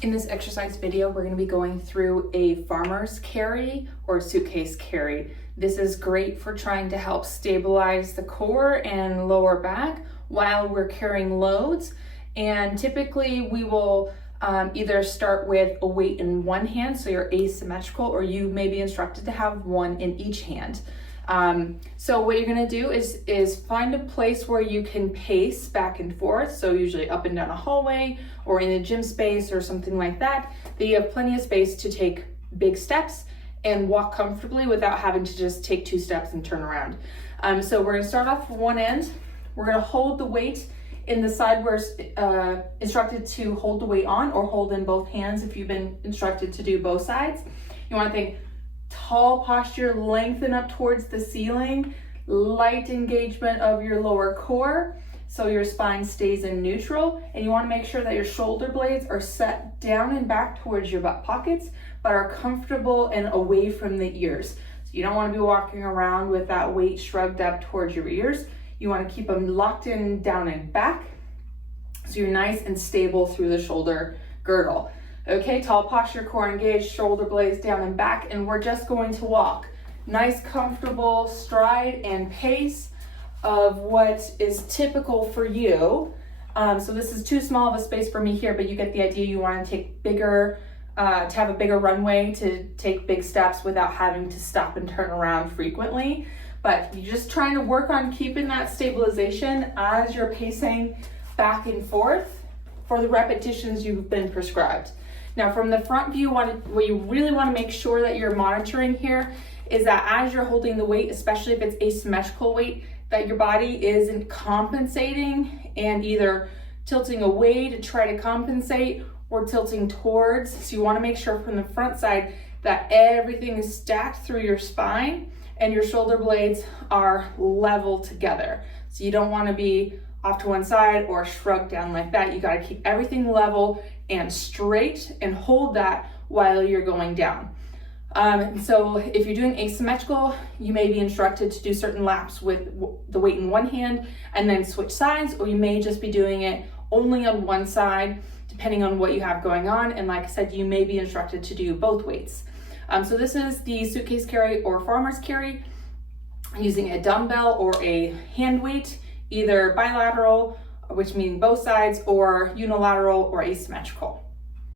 In this exercise video, we're going to be going through a farmer's carry or suitcase carry. This is great for trying to help stabilize the core and lower back while we're carrying loads. And typically we will either start with a weight in one hand, so you're asymmetrical, or you may be instructed to have one in each hand. So what you're going to do is find a place where you can pace back and forth, so usually up and down a hallway or in a gym space or something like that, that you have plenty of space to take big steps and walk comfortably without having to just take 2 steps and turn around. So we're going to start off with one end. We're going to hold the weight in the side where instructed to hold the weight on, or hold in both hands if you've been instructed to do both sides. You want to think tall posture, lengthen up towards the ceiling, light engagement of your lower core so your spine stays in neutral, and you want to make sure that your shoulder blades are set down and back towards your butt pockets but are comfortable and away from the ears. So you don't want to be walking around with that weight shrugged up towards your ears. You want to keep them locked in down and back so you're nice and stable through the shoulder girdle. Okay, tall posture, core engaged, shoulder blades down and back, and we're just going to walk. Nice, comfortable stride and pace of what is typical for you. So this is too small of a space for me here, but you get the idea. You want to take bigger, to have a bigger runway to take big steps without having to stop and turn around frequently. But you're just trying to work on keeping that stabilization as you're pacing back and forth for the repetitions you've been prescribed. Now from the front view, what you really want to make sure that you're monitoring here is that as you're holding the weight, especially if it's asymmetrical weight, that your body isn't compensating and either tilting away to try to compensate or tilting towards. So you want to make sure from the front side that everything is stacked through your spine and your shoulder blades are level together. So you don't want to be off to one side or shrugged down like that. You got to keep everything level and straight and hold that while you're going down. So if you're doing asymmetrical, you may be instructed to do certain laps with the weight in one hand and then switch sides, or you may just be doing it only on one side depending on what you have going on. And like I said, you may be instructed to do both weights. So this is the suitcase carry or farmer's carry using a dumbbell or a hand weight, either bilateral, which means both sides, or unilateral or asymmetrical.